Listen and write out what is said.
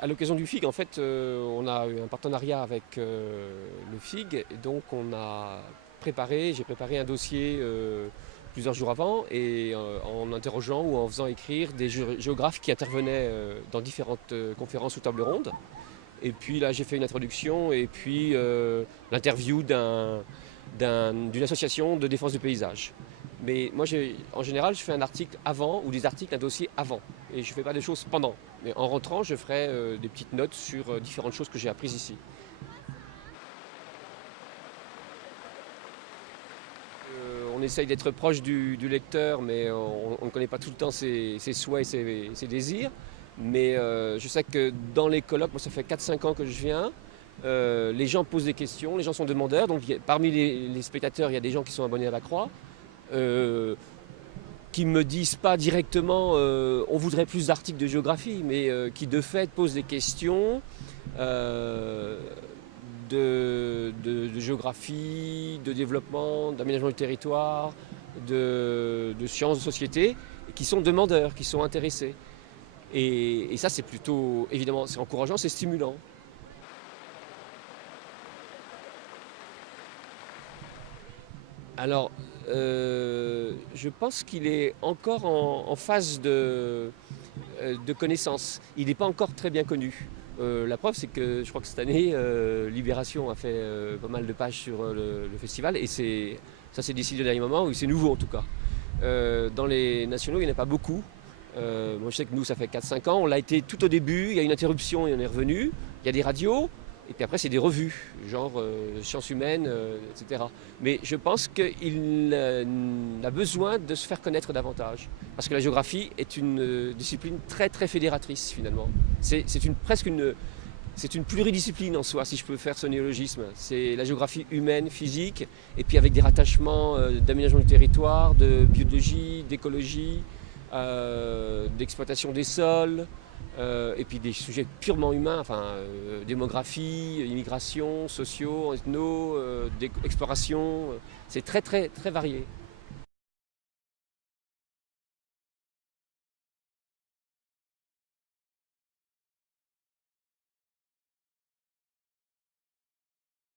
À l'occasion du FIG, en fait, on a eu un partenariat avec le FIG, et donc j'ai préparé un dossier plusieurs jours avant, et en interrogeant ou en faisant écrire des géographes qui intervenaient dans différentes conférences ou tables rondes. Et puis là, j'ai fait une introduction et puis l'interview d'une association de défense du paysage. Mais moi, en général, je fais un article avant ou des articles, un dossier avant. Et je ne fais pas des choses pendant. Mais en rentrant, je ferai des petites notes sur différentes choses que j'ai apprises ici. On essaye d'être proche du lecteur, mais on ne connaît pas tout le temps ses souhaits et ses désirs. Mais je sais que dans les colloques, moi ça fait 4-5 ans que je viens, les gens posent des questions, les gens sont demandeurs. Donc parmi les spectateurs, il y a des gens qui sont abonnés à la Croix, qui ne me disent pas directement on voudrait plus d'articles de géographie, mais qui de fait posent des questions de géographie, de développement, d'aménagement du territoire, de sciences de société, qui sont demandeurs, qui sont intéressés. Et ça, c'est plutôt, évidemment, c'est encourageant, c'est stimulant. Alors, je pense qu'il est encore en phase de connaissance. Il n'est pas encore très bien connu. La preuve, c'est que je crois que cette année, Libération a fait pas mal de pages sur le festival, et ça s'est décidé au dernier moment, ou c'est nouveau en tout cas. Dans les nationaux, il n'y en a pas beaucoup. Moi, je sais que nous, ça fait 4-5 ans. On l'a été tout au début, il y a une interruption et on est revenu. Il y a des radios, et puis après, c'est des revues, genre Sciences humaines, etc. Mais je pense qu'il a besoin de se faire connaître davantage. Parce que la géographie est une discipline très, très fédératrice, finalement. C'est une pluridiscipline en soi, si je peux faire ce néologisme. C'est la géographie humaine, physique, et puis avec des rattachements d'aménagement du territoire, de biologie, d'écologie, d'exploitation des sols, et puis des sujets purement humains, enfin démographie, immigration, sociaux, ethno, exploration. C'est très très très varié.